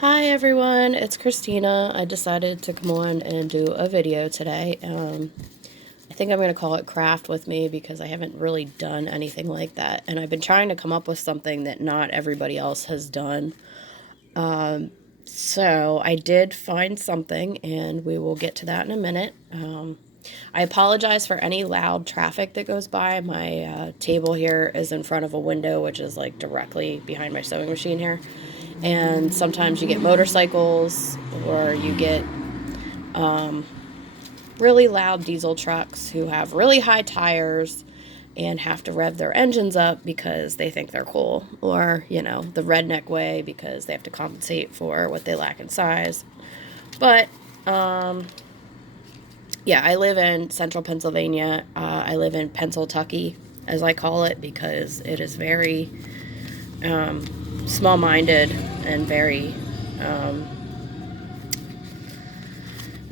Hi everyone, it's Christina. I decided to come on and do a video today. I think I'm going to call it Craft with Me because I haven't really done anything like that. And I've been trying to come up with something that not everybody else has done. So I did find something and we will get to that in a minute. I apologize for any loud traffic that goes by. My table here is in front of a window, which is like directly behind my sewing machine here. And sometimes you get motorcycles or you get really loud diesel trucks who have really high tires and have to rev their engines up because they think they're cool, or, the redneck way because they have to compensate for what they lack in size. But, yeah, I live in central Pennsylvania. I live in Pennsyltucky, as I call it, because it is very small-minded and very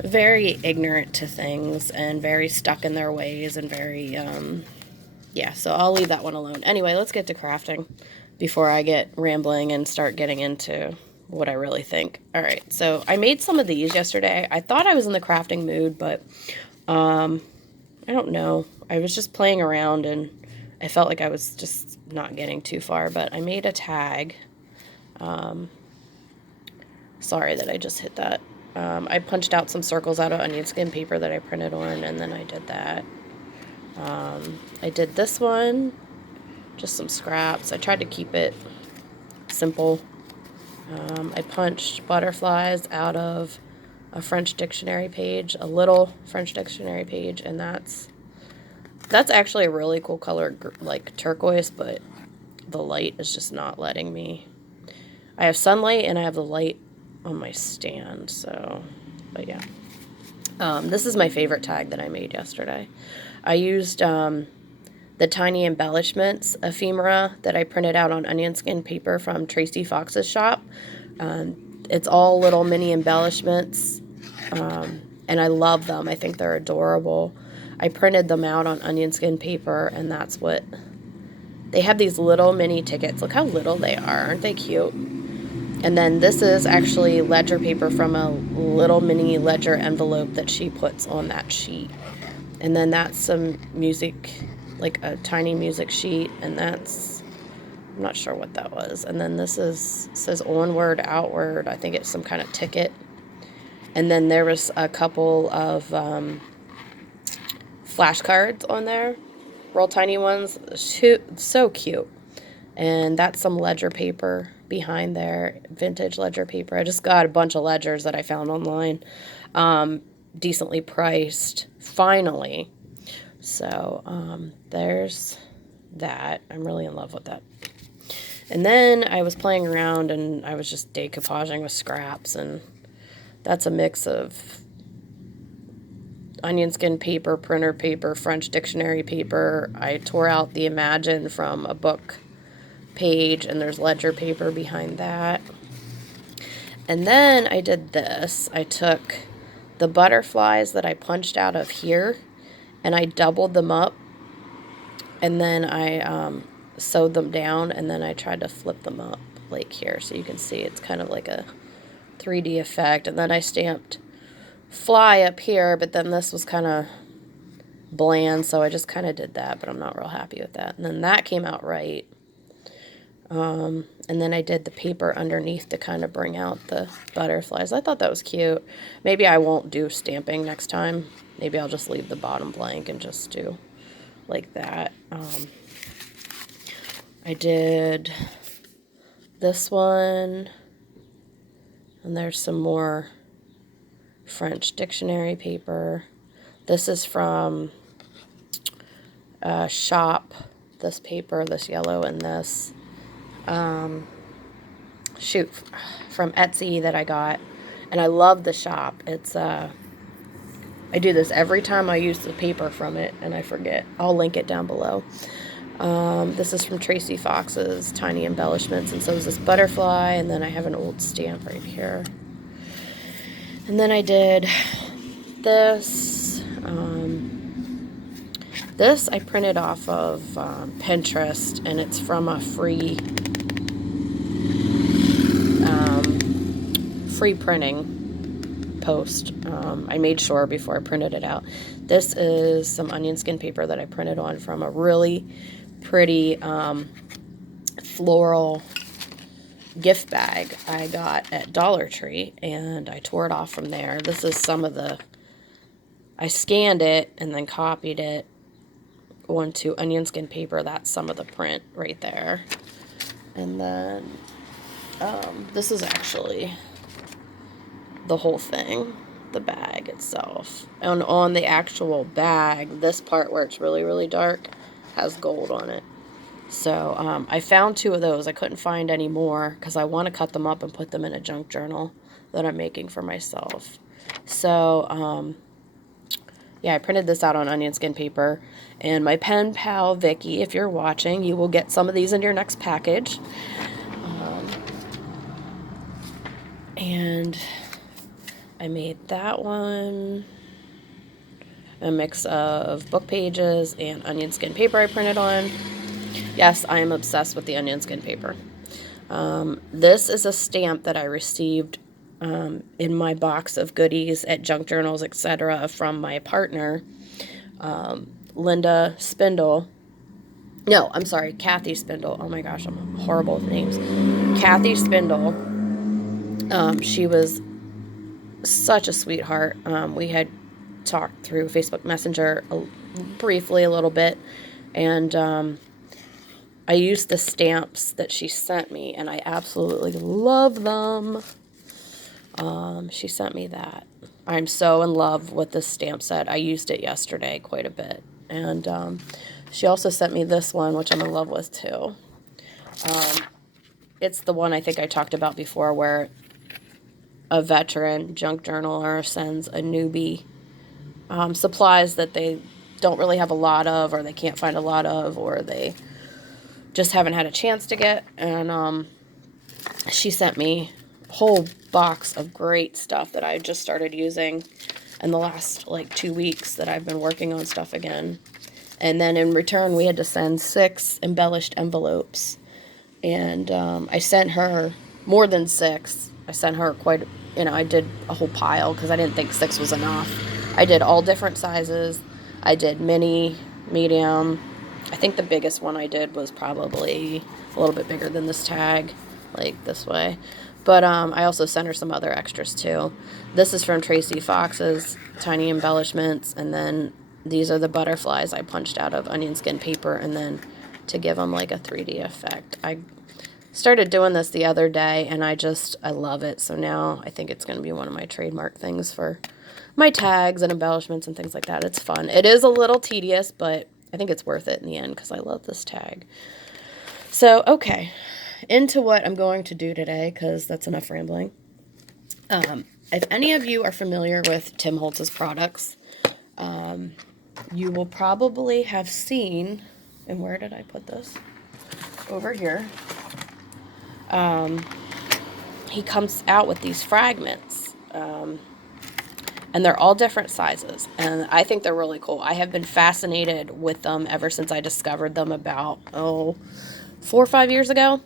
very ignorant to things and very stuck in their ways and very yeah, so I'll leave that one alone. Anyway, let's get to crafting before I get rambling and start getting into what I really think. All right, so I made some of these yesterday. I thought I was in the crafting mood, but I don't know. I was just playing around and I felt like I was just not getting too far, but I made a tag. Sorry that I just hit that. I punched out some circles out of onion skin paper that I printed on, and then I did that. I did this one, just some scraps. I tried to keep it simple. I punched butterflies out of a French dictionary page, a little French dictionary page, and that's actually a really cool color, like turquoise, but the light is just not letting me. I have sunlight and I have the light on my stand, so, but yeah. This is my favorite tag that I made yesterday. I used the tiny embellishments ephemera that I printed out on onion skin paper from Tracy Fox's shop. It's all little mini embellishments, and I love them. I think they're adorable. I printed them out on onion skin paper, and that's what they have, these little mini tickets. Look how little they are. Aren't they cute? And then this is actually ledger paper from a little mini ledger envelope that she puts on that sheet. And then that's some music, like a tiny music sheet, and that's, I'm not sure what that was. And then this says onward, outward. I think it's some kind of ticket. And then there was a couple of flashcards on there, real tiny ones. So cute. And that's some ledger paper behind there, vintage ledger paper. I just got a bunch of ledgers that I found online, decently priced, finally. So there's that. I'm really in love with that. And then I was playing around and I was just decoupaging with scraps, and that's a mix of onion skin paper, printer paper, French dictionary paper. I tore out the Imagine from a book page, and there's ledger paper behind that. And then I did this. I took the butterflies that I punched out of here and I doubled them up, and then I sewed them down, and then I tried to flip them up like here so you can see it's kind of like a 3D effect. And then I stamped fly up here, but then this was kind of bland, so I just kind of did that, but I'm not real happy with that. And then that came out right. And then I did the paper underneath to kind of bring out the butterflies. I thought that was cute. Maybe I won't do stamping next time. Maybe I'll just leave the bottom blank and just do like that. I did this one, and there's some more French dictionary paper. This is from Shop, this paper, this yellow, and this from Etsy that I got, and I love the Shop. It's I do this every time I use the paper from it and I forget. I'll link it down below. This is from Tracy Fox's Tiny Embellishments, and so is this butterfly, and then I have an old stamp right here. And then I did this. This I printed off of Pinterest, and it's from a free free printing post. I made sure before I printed it out. This is some onion skin paper that I printed on from a really pretty floral gift bag I got at Dollar Tree, and I tore it off from there. This is some of the, I scanned it and then copied it onto onion skin paper. That's some of the print right there. And then this is actually the whole thing, the bag itself. And on the actual bag, this part where it's really, really dark has gold on it. So I found 2 of those. I couldn't find any more because I want to cut them up and put them in a junk journal that I'm making for myself. So yeah, I printed this out on onion skin paper. And my pen pal, Vicky, if you're watching, you will get some of these in your next package. And I made that one. A mix of book pages and onion skin paper I printed on. Yes, I am obsessed with the onion skin paper. This is a stamp that I received in my box of goodies at junk journals, etc. from my partner, Linda Spindle. No, I'm sorry, Kathy Spindle. Oh my gosh, I'm horrible with names. Kathy Spindle. She was such a sweetheart. We had talked through Facebook Messenger briefly a little bit, and I used the stamps that she sent me, and I absolutely love them. She sent me that. I'm so in love with this stamp set. I used it yesterday quite a bit. And she also sent me this one, which I'm in love with too. It's the one I think I talked about before where a veteran junk journaler sends a newbie supplies that they don't really have a lot of, or they can't find a lot of, or they just haven't had a chance to get. And she sent me a whole box of great stuff that I just started using in the last like 2 weeks that I've been working on stuff again. And then in return, we had to send 6 embellished envelopes. And I sent her more than 6. I sent her quite, I did a whole pile because I didn't think 6 was enough. I did all different sizes. I did mini, medium. I think the biggest one I did was probably a little bit bigger than this tag, like this way. But I also sent her some other extras too. This is from Tracy Fox's Tiny Embellishments, and then these are the butterflies I punched out of onion skin paper, and then to give them like a 3D effect. I started doing this the other day, and I love it. So now I think it's going to be one of my trademark things for my tags and embellishments and things like that. It's fun. It is a little tedious, but I think it's worth it in the end because I love this tag. So, okay, into what I'm going to do today, because that's enough rambling. If any of you are familiar with Tim Holtz's products, you will probably have seen, and where did I put this? Over here. He comes out with these fragments, and they're all different sizes, and I think they're really cool. I have been fascinated with them ever since I discovered them about, 4 or 5 years ago.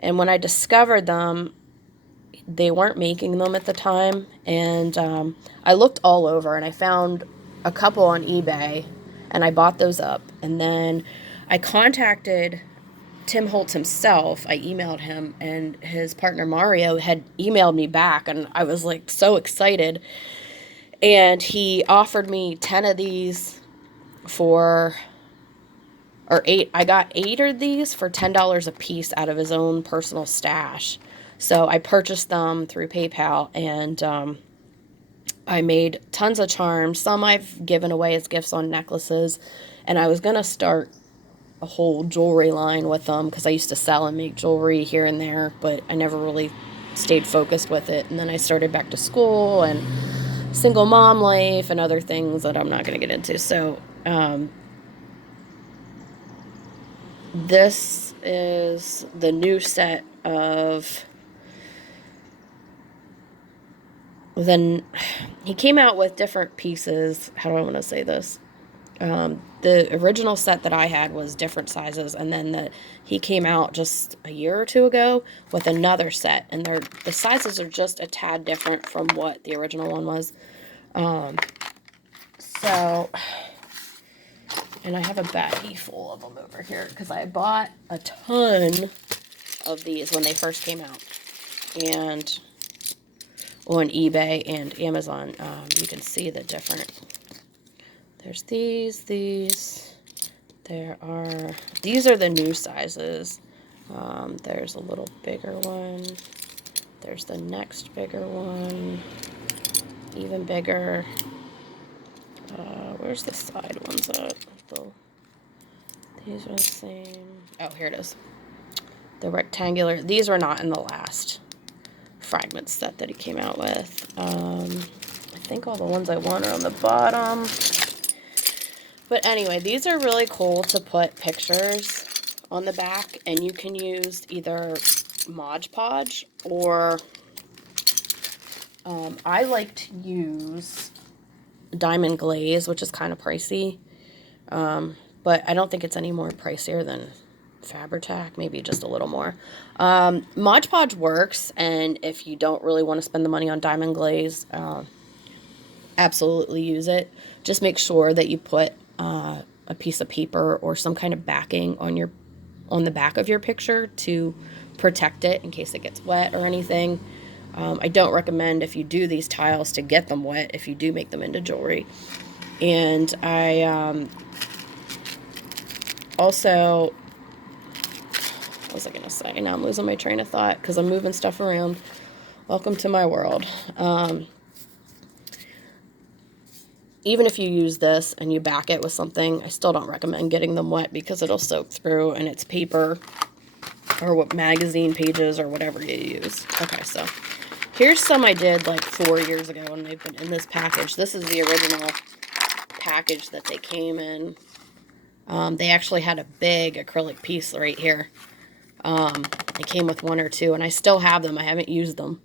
And when I discovered them, they weren't making them at the time, and I looked all over, and I found a couple on eBay, and I bought those up. And then I contacted Tim Holtz himself. I emailed him, and his partner Mario had emailed me back, and I was like so excited. And he offered me 10 of these for, or 8. I got 8 of these for $10 a piece out of his own personal stash. So I purchased them through PayPal, and I made tons of charms. Some I've given away as gifts on necklaces, and I was going to start a whole jewelry line with them because I used to sell and make jewelry here and there, but I never really stayed focused with it. And then I started back to school and single mom life and other things that I'm not going to get into. So this is the new set of, then he came out with different pieces. How do I want to say this? The original set that I had was different sizes, and then he came out just a year or two ago with another set, and the sizes are just a tad different from what the original one was. So, and I have a baggie full of them over here because I bought a ton of these when they first came out, and on eBay and Amazon. You can see the different. There's these. These are the new sizes. There's a little bigger one. There's the next bigger one. Even bigger. Where's the side ones at? These are the same. Oh, here it is. The rectangular. These were not in the last Fragment set that he came out with. I think all the ones I want are on the bottom. But anyway, these are really cool to put pictures on the back, and you can use either Mod Podge or I like to use Diamond Glaze, which is kind of pricey, but I don't think it's any more pricier than Fabri-Tac, maybe just a little more. Mod Podge works, and if you don't really want to spend the money on Diamond Glaze, absolutely use it. Just make sure that you put a piece of paper or some kind of backing on the back of your picture to protect it in case it gets wet or anything. I don't recommend, if you do these tiles, to get them wet if you do make them into jewelry. And I also, what was I going to say? Now I'm losing my train of thought because I'm moving stuff around. Welcome to my world. Even if you use this and you back it with something, I still don't recommend getting them wet because it'll soak through, and it's paper or what magazine pages or whatever you use. Okay, so here's some I did like 4 years ago, and they've been in this package. This is the original package that they came in. They actually had a big acrylic piece right here. It came with one or two, and I still have them. I haven't used them.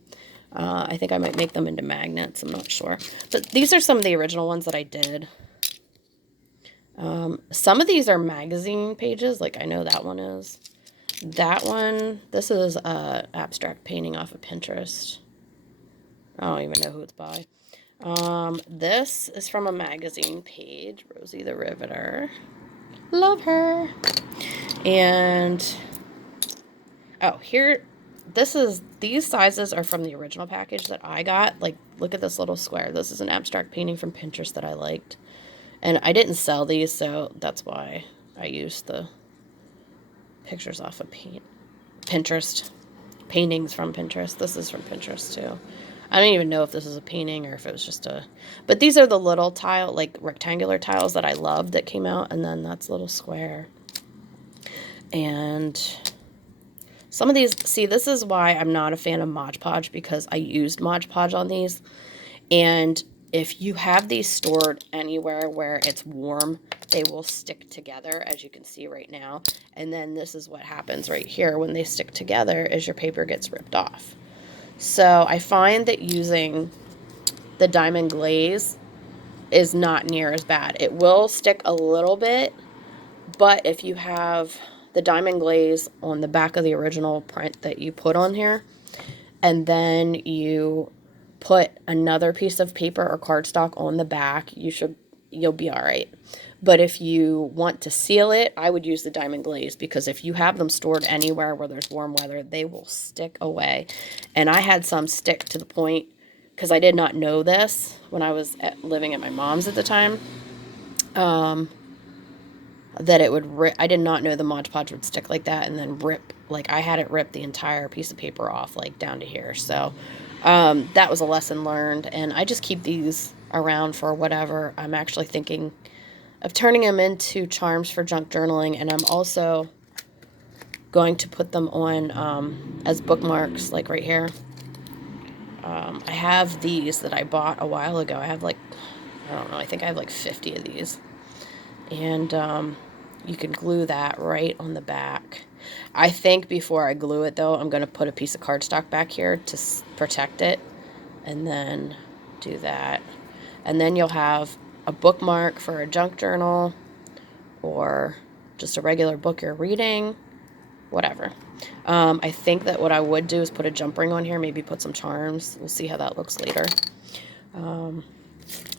I think I might make them into magnets. I'm not sure. But these are some of the original ones that I did. Some of these are magazine pages. Like I know that one is. That one, this is abstract painting off of Pinterest. I don't even know who it's by. This is from a magazine page. Rosie the Riveter. Love her. And, oh, here... these sizes are from the original package that I got. Like, look at this little square. This is an abstract painting from Pinterest that I liked. And I didn't sell these, so that's why I used the pictures off of Pinterest. Paintings from Pinterest. This is from Pinterest, too. I don't even know if this is a painting or if it was just a... But these are the little tile, like rectangular tiles that I loved that came out. And then that's a little square. And... some of these, see, this is why I'm not a fan of Mod Podge, because I used Mod Podge on these. And if you have these stored anywhere where it's warm, they will stick together, as you can see right now. And then this is what happens right here when they stick together, is your paper gets ripped off. So I find that using the Diamond Glaze is not near as bad. It will stick a little bit, but if you have the Diamond Glaze on the back of the original print that you put on here, and then you put another piece of paper or cardstock on the back, you'll be all right. But if you want to seal it, I would use the Diamond Glaze, because if you have them stored anywhere where there's warm weather, they will stick away. And I had some stick to the point, because I did not know this when I was living at my mom's at the time, that it would rip. I did not know the Mod Podge would stick like that and then rip. Like, I had it rip the entire piece of paper off, like down to here. So that was a lesson learned, and I just keep these around for whatever. I'm actually thinking of turning them into charms for junk journaling, and I'm also going to put them on as bookmarks, like right here. I have these that I bought a while ago. I have like, I don't know, I think I have like 50 of these. And you can glue that right on the back. I think before I glue it, though, I'm going to put a piece of cardstock back here to protect it. And then do that. And then you'll have a bookmark for a junk journal, or just a regular book you're reading, whatever. I think that what I would do is put a jump ring on here, maybe put some charms. We'll see how that looks later.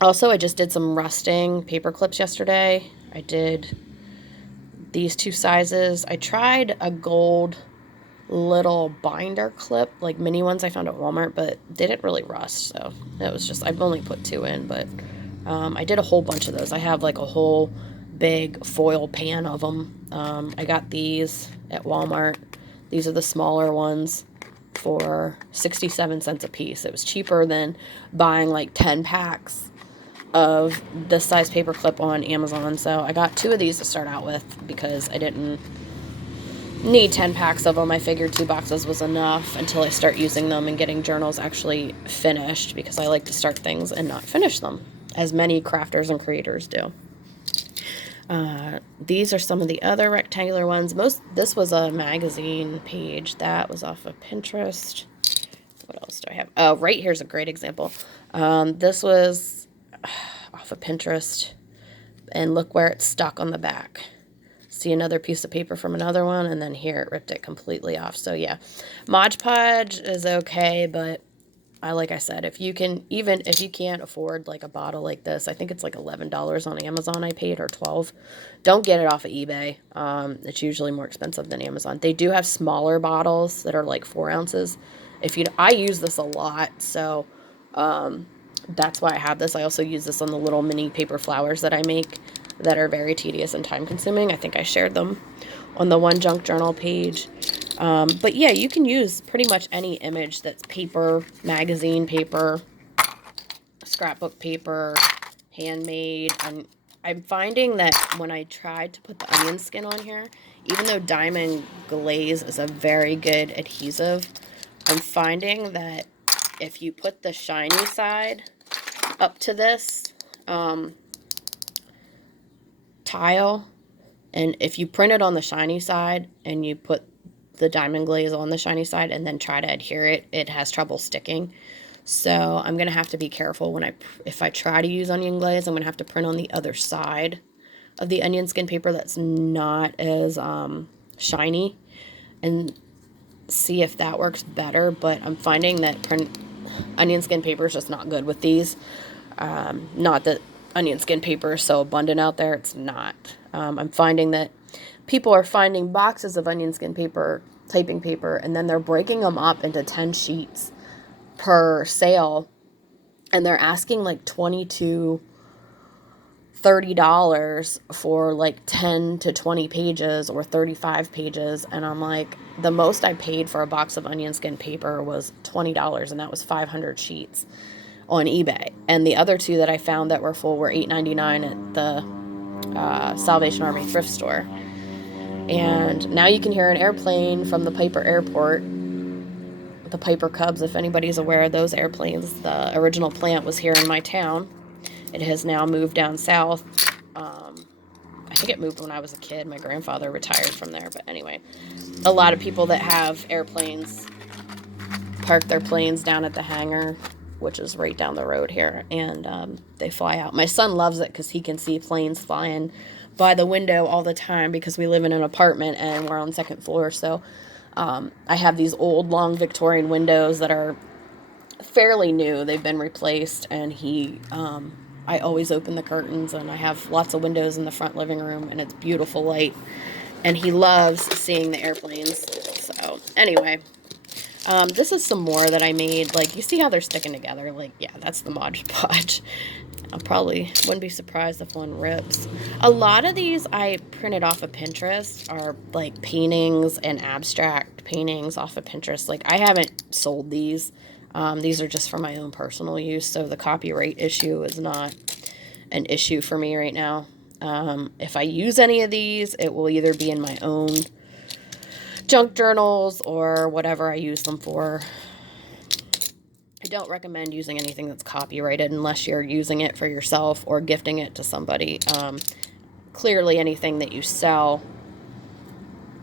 Also, I just did some rusting paper clips yesterday. I did these 2 sizes. I tried a gold little binder clip, like mini ones I found at Walmart, but they didn't really rust, so it was just, I've only put 2 in, but I did a whole bunch of those. I have like a whole big foil pan of them. I got these at Walmart. These are the smaller ones for 67 cents a piece. It was cheaper than buying like 10 packs of this size paper clip on Amazon. So I got 2 of these to start out with because I didn't need 10 packs of them. I figured 2 boxes was enough until I start using them and getting journals actually finished, because I like to start things and not finish them, as many crafters and creators do. These are some of the other rectangular ones. This was a magazine page. That was off of Pinterest. What else do I have? Oh, right here's a great example. This was off of Pinterest, and look where it's stuck on the back. See another piece of paper from another one, and then here it ripped it completely off. So yeah, Mod Podge is okay, but like I said, even if you can't afford like a bottle like this, I think it's like $11 on Amazon I paid, or $12. Don't get it off of eBay. It's usually more expensive than Amazon. They do have smaller bottles that are like 4 ounces. I use this a lot, so that's why I have this. I also use this on the little mini paper flowers that I make that are very tedious and time consuming. I think I shared them on the One Junk Journal page. But yeah, you can use pretty much any image that's paper, magazine paper, scrapbook paper, handmade. And I'm finding that when I tried to put the onion skin on here, even though diamond glaze is a very good adhesive, I'm finding that if you put the shiny side up to this tile, and if you print it on the shiny side and you put the diamond glaze on the shiny side and then try to adhere it, it has trouble sticking. So I'm going to have to be careful if I try to use onion glaze. I'm going to have to print on the other side of the onion skin paper that's not as shiny, and see if that works better. But I'm finding that onion skin paper is just not good with these. Not that onion skin paper is so abundant out there. It's not. I'm finding that people are finding boxes of onion skin paper, typing paper, and then they're breaking them up into 10 sheets per sale, and they're asking like $20 to $30 for like 10 to 20 pages or 35 pages. And I'm like, the most I paid for a box of onion skin paper was $20, and that was 500 sheets on eBay. And the other 2 that I found that were full were $8.99 at the Salvation Army thrift store. And now you can hear an airplane from the Piper Airport, the Piper Cubs, if anybody's aware of those airplanes. The original plant was here in my town. It has now moved down south. I think it moved when I was a kid. My grandfather retired from there. But anyway, a lot of people that have airplanes park their planes down at the hangar, which is right down the road here, and they fly out. My son loves it because he can see planes flying by the window all the time, because we live in an apartment and we're on the 2nd floor. So I have these old long Victorian windows that are fairly new. They've been replaced, and I always open the curtains, and I have lots of windows in the front living room, and it's beautiful light, and he loves seeing the airplanes. So anyway, this is some more that I made. Like, you see how they're sticking together? Like, yeah, that's the Mod Podge. I probably wouldn't be surprised if one rips. A lot of these I printed off of Pinterest are like paintings and abstract paintings off of Pinterest. Like, I haven't sold these. These are just for my own personal use, so the copyright issue is not an issue for me right now. If I use any of these, it will either be in my own junk journals or whatever I use them for. I don't recommend using anything that's copyrighted unless you're using it for yourself or gifting it to somebody. Clearly, anything that you sell,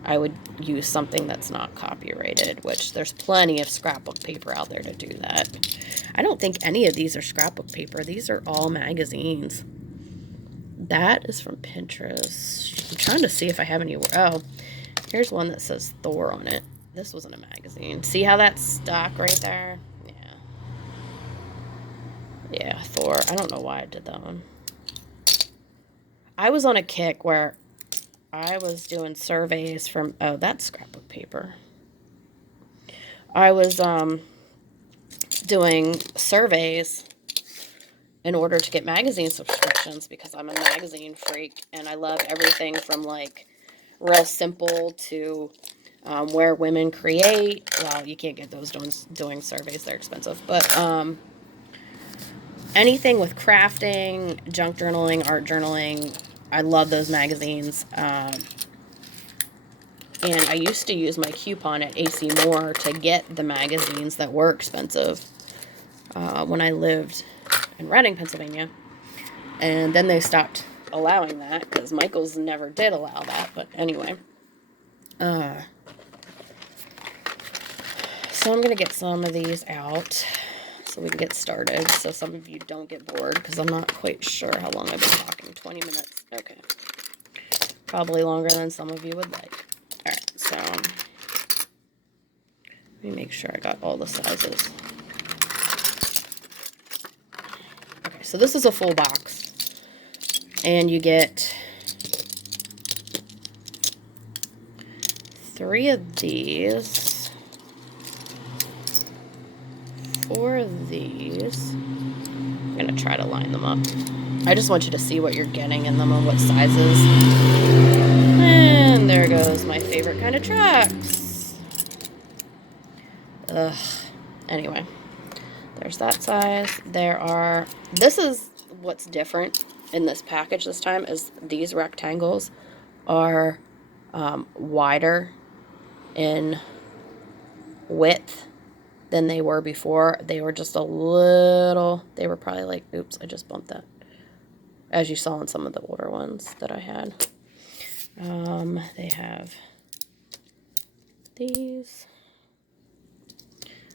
I would use something that's not copyrighted, which there's plenty of scrapbook paper out there to do that. I don't think any of these are scrapbook paper. These are all magazines. That is from Pinterest. I'm trying to see if I have any. Oh, here's one that says Thor on it. This was in a magazine. See how that's stuck right there? Yeah. Yeah, Thor. I don't know why I did that one. I was on a kick where I was doing surveys from... Oh, that's scrapbook paper. I was doing surveys in order to get magazine subscriptions because I'm a magazine freak and I love everything from like real simple to where women create. Well, you can't get those doing surveys, they're expensive, but anything with crafting, junk journaling, art journaling, I love those magazines. And I used to use my coupon at AC Moore to get the magazines that were expensive when I lived in Reading, Pennsylvania. And then they stopped allowing that because Michael's never did allow that. But anyway. So I'm going to get some of these out so we can get started. So some of you don't get bored because I'm not quite sure how long I've been talking. 20 minutes. Okay. Probably longer than some of you would like. Alright, so let me make sure I got all the sizes. Okay, so this is a full box. And you get 3 of these, 4 of these. I'm going to try to line them up. I just want you to see what you're getting in them and what sizes. And there goes my favorite kind of trucks. Ugh. Anyway, there's that size. This is what's different in this package this time is these rectangles are wider in width than they were before. They were just a little, they were probably like, oops, I just bumped that. As you saw in some of the older ones that I had. They have these.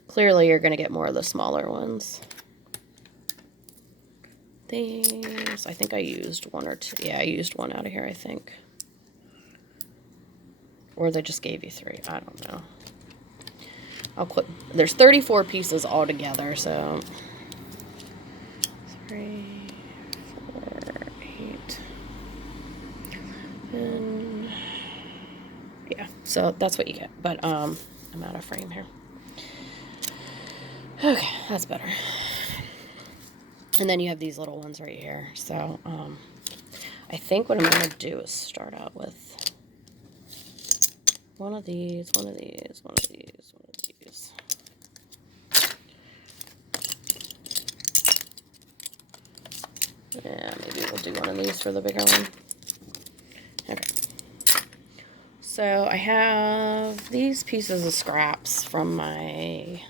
Clearly you're going to get more of the smaller ones. These, I think I used 1 or 2. Yeah, I used 1 out of here, I think. Or they just gave you 3. I don't know. There's 34 pieces altogether, so 3, 4, 8. And yeah, so that's what you get. But I'm out of frame here. Okay, that's better. And then you have these little ones right here. So I think what I'm going to do is start out with one of these, one of these, one of these, one of these. Yeah, maybe we'll do one of these for the bigger one. Okay. So I have these pieces of scraps from my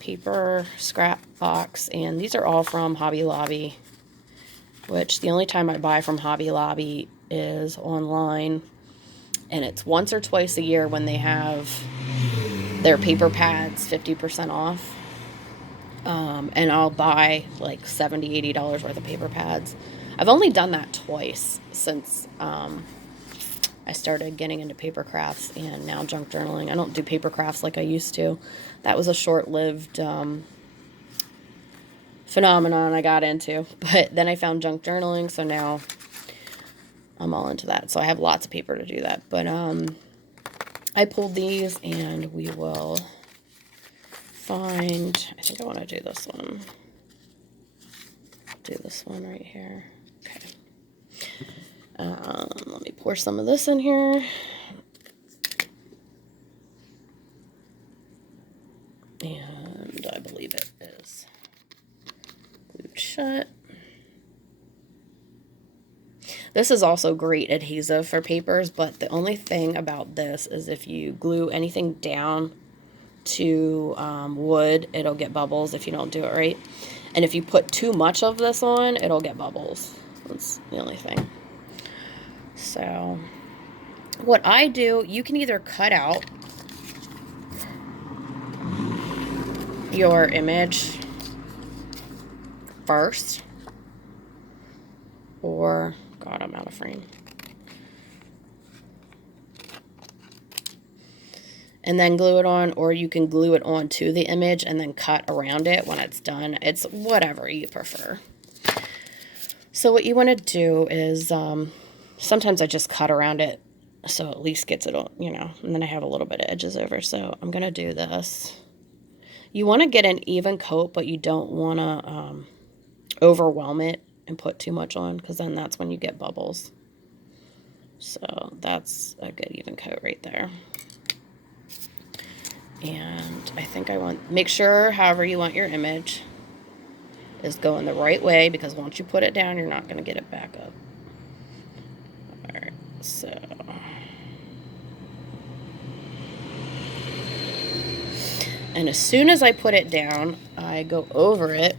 paper scrap box, and these are all from Hobby Lobby, which the only time I buy from Hobby Lobby is online, and it's once or twice a year when they have their paper pads 50% off. And I'll buy like $70, $80 worth of paper pads. I've only done that twice since I started getting into paper crafts and now junk journaling. I don't do paper crafts like I used to. That was a short-lived phenomenon I got into. But then I found junk journaling, so now I'm all into that. So I have lots of paper to do that. But I pulled these, and we will find... I think I want to do this one. Do this one right here. Okay. Let me pour some of this in here. And I believe it is glued shut. This is also great adhesive for papers, but the only thing about this is if you glue anything down to wood, it'll get bubbles if you don't do it right. And if you put too much of this on, it'll get bubbles. That's the only thing. So what I do, you can either cut out your image first, or, God, I'm out of frame. And then glue it on, or you can glue it onto the image and then cut around it when it's done. It's whatever you prefer. So what you want to do is, sometimes I just cut around it so at least gets it, you know, and then I have a little bit of edges over. So I'm going to do this. You want to get an even coat, but you don't want to overwhelm it and put too much on, because then that's when you get bubbles. So that's a good even coat right there. And I think make sure however you want your image is going the right way, because once you put it down, you're not going to get it back up. All right, so. And as soon as I put it down, I go over it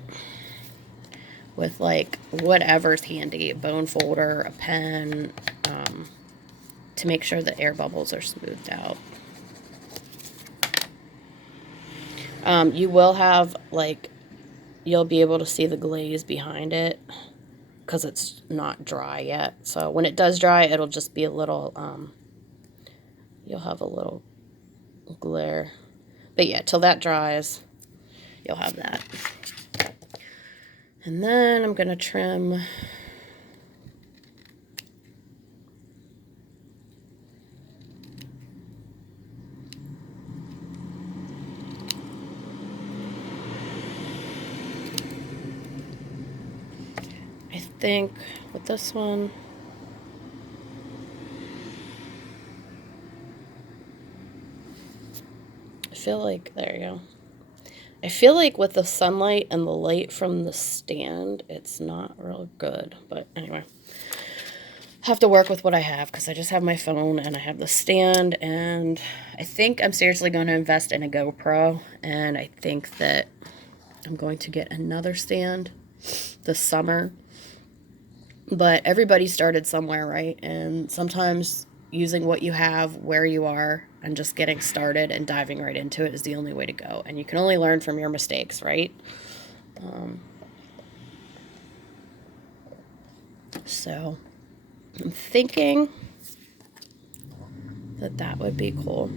with like whatever's handy, a bone folder, a pen, to make sure the air bubbles are smoothed out. You will have, like, you'll be able to see the glaze behind it because it's not dry yet. So when it does dry, it'll just be a little, you'll have a little glare. But yeah, till that dries, you'll have that. And then I'm going to trim. I think with this one, I feel like, there you go. I feel like with the sunlight and the light from the stand, it's not real good. But anyway, I have to work with what I have, because I just have my phone and I have the stand. And I think I'm seriously going to invest in a GoPro. And I think that I'm going to get another stand this summer. But everybody started somewhere, right? And sometimes using what you have where you are and just getting started and diving right into it is the only way to go. And you can only learn from your mistakes, right? So I'm thinking that that would be cool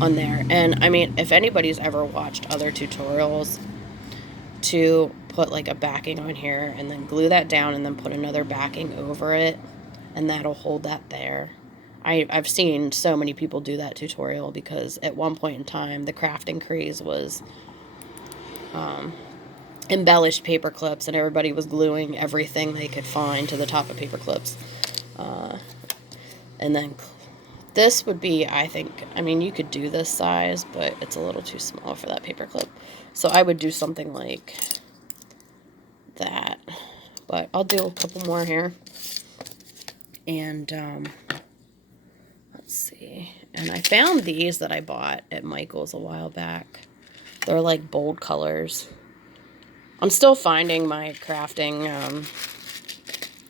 on there. And I mean, if anybody's ever watched other tutorials to put like a backing on here and then glue that down and then put another backing over it, and that'll hold that there. I've seen so many people do that tutorial, because at one point in time the crafting craze was embellished paper clips, and everybody was gluing everything they could find to the top of paper clips. And then this would be, I think, I mean, you could do this size, but it's a little too small for that paper clip. So I would do something like that. But I'll do a couple more here. And let's see. And I found these that I bought at Michael's a while back. They're like bold colors. I'm still finding my crafting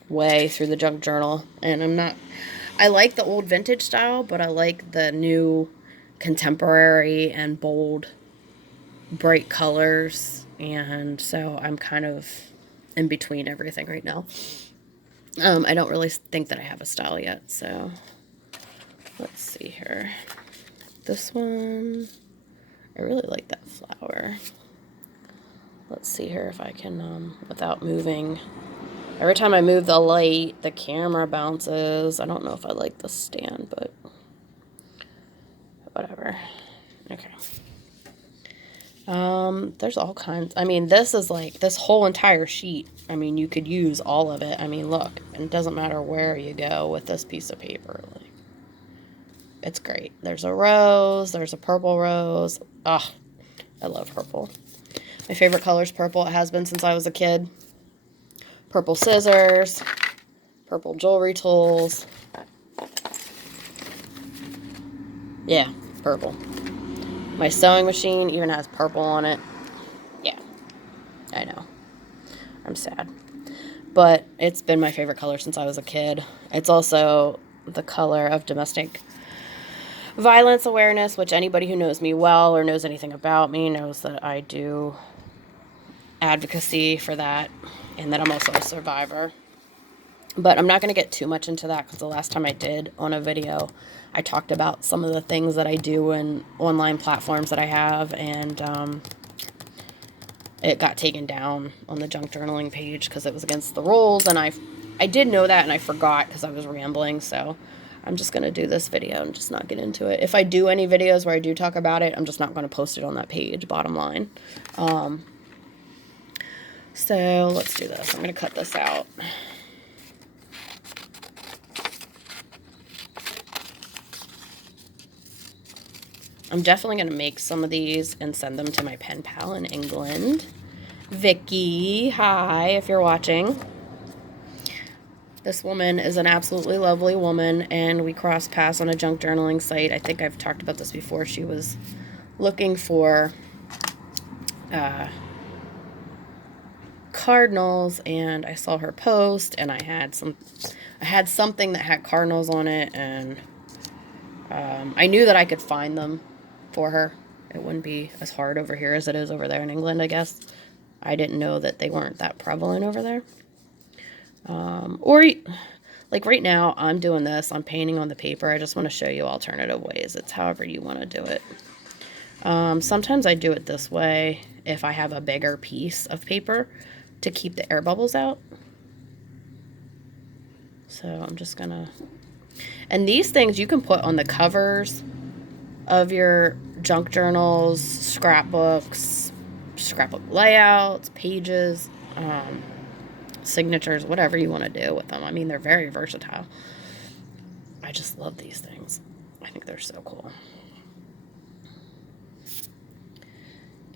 way through the junk journal. And I like the old vintage style, but I like the new contemporary and bold, bright colors. And so I'm kind of in between everything right now. I don't really think that I have a style yet, so let's see here. This one, I really like that flower. Let's see here if I can, without moving. Every time I move the light, the camera bounces. I don't know if I like the stand, but whatever. Okay. There's all kinds. I mean, this is like this whole entire sheet. I mean, you could use all of it. I mean, look, and it doesn't matter where you go with this piece of paper. Like, it's great. There's a rose. There's a purple rose. Oh, I love purple. My favorite color is purple. It has been since I was a kid. Purple scissors. Purple jewelry tools. Yeah, purple. My sewing machine even has purple on it. Yeah, I know. I'm sad. But it's been my favorite color since I was a kid. It's also the color of domestic violence awareness, which anybody who knows me well or knows anything about me knows that I do advocacy for that. and that I'm also a survivor. But I'm not going to get too much into that because the last time I did on a video, I talked about some of the things that I do in online platforms that I have, and it got taken down on the junk journaling page because it was against the rules, and I did know that, and I forgot because I was rambling, so I'm just going to do this video and just not get into it. If I do any videos where I do talk about it, I'm just not going to post it on that page, bottom line. So let's do this. I'm going to cut this out. I'm definitely going to make some of these and send them to my pen pal in England. Vicky, hi, if you're watching. This woman is an absolutely lovely woman, and we crossed paths on a junk journaling site. I think I've talked about this before. She was looking for cardinals, and I saw her post, and I had something that had cardinals on it, and I knew that I could find them for her. It wouldn't be as hard over here as it is over there in England, I guess. I didn't know that they weren't that prevalent over there. Or, like right now, I'm doing this. I'm painting on the paper. I just want to show you alternative ways. It's however you want to do it. Sometimes I do it this way if I have a bigger piece of paper to keep the air bubbles out. So I'm just going to... And these things you can put on the covers of your junk journals, scrapbooks, scrapbook layouts, pages, signatures, whatever you want to do with them. I mean, they're very versatile. I just love these things. I think they're so cool.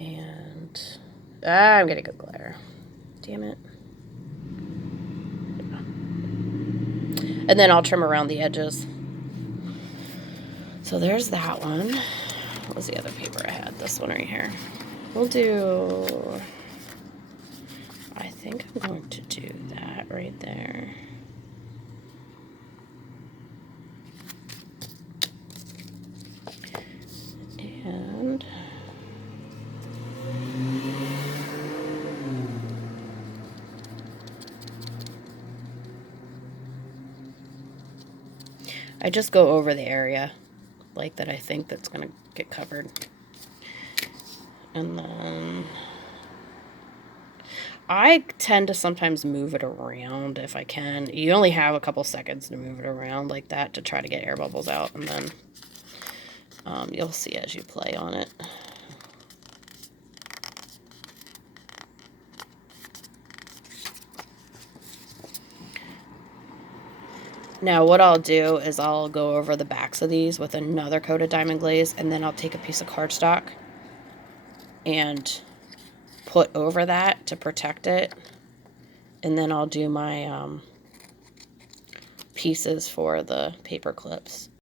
And I'm getting good glare. Damn it. Yeah. And then I'll trim around the edges. So there's that one. What was the other paper I had? This one right here. We'll do... I think I'm going to do that right there. And... I just go over the area like that I think that's going to get covered. And then I tend to sometimes move it around if I can. You only have a couple seconds to move it around like that to try to get air bubbles out, and then you'll see as you play on it. Now what I'll do is I'll go over the backs of these with another coat of diamond glaze, and then I'll take a piece of cardstock and put over that to protect it, and then I'll do my pieces for the paper clips.